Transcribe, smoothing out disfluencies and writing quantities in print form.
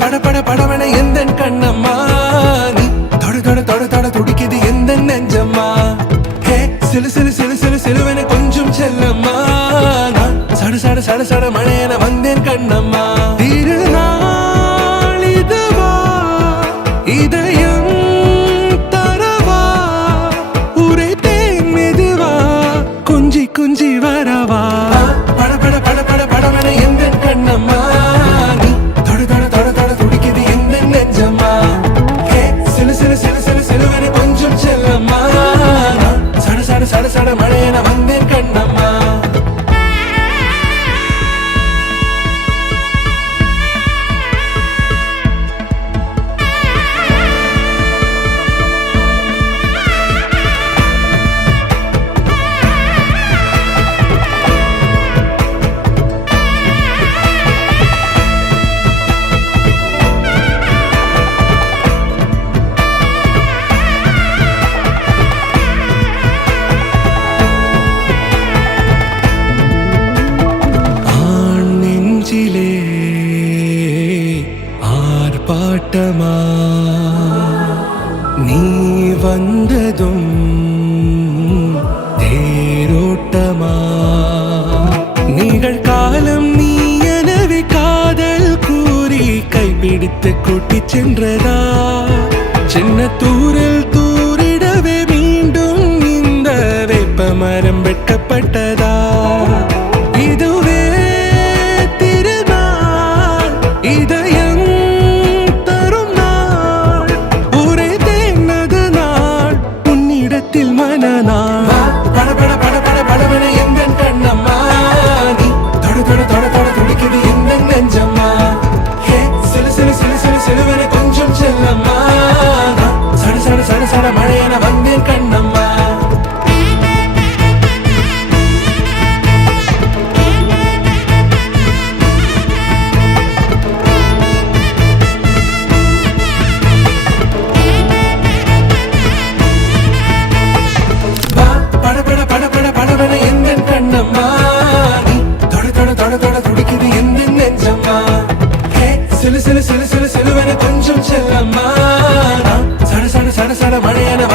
பட பட படவன எந்தன் கண்ணம்மா நீ தொட தொட தொட தொட துடிக்குது எந்த நெஞ்சம்மா ஹே சிலு சிலு சிலு சிலு சிலுவன கொஞ்சம் செல்லம்மா நான் சட சட சட சட மழையன வந்தேன் கண்ணம்மா திருநாள் இதுவா இதயம் தரவா உரைத்தேன் மெதுவா குஞ்சி குஞ்சி வரவா பட பட பட பட படவன எந்தன் கண்ணம்மா நீ தொட தொட தொட தொட துடிக்குது எந்த நெஞ்சம்மா ஹே சிலு சிலு சிலு சிலு சிலுவன கொஞ்சம் செல்லம்மா நான் சட சட சட சட மழையன வந்தேன் கண்ணம்மா நெஞ்சிலே ஆர்ப்பாட்டமா நீ வந்ததும் தேரோட்டமா நிகழ்காலம் நீ எனவே காதல் கூறி கைப்பிடித்து கூட்டிச் சென்றதா சின்ன தூரல் தூரிடவே மீண்டும் இந்த வேப்ப மரம் வெட்கப்பட்டதா இதுவே இதயம் தரும் நாள் ஒரே தேனது நாள் உன்னிடத்தில் மனநாள் பட பட பட பட படவன எந்தன் கண்ணம்மா நீ தொட தொட தொட தொட துடிக்குது எந்த நெஞ்சம்மா ஹே சிலு சிலு சிலு சிலு சிலுவன கொஞ்சம் செல்லம்மா நான் சட சட சட சட மழையன வந்தேன் கண்ணம்மா சிலு சிலு சிலு சிலு சிலுவன கொஞ்சம் செல்லம்மா நான் சட சட சட சட மழையன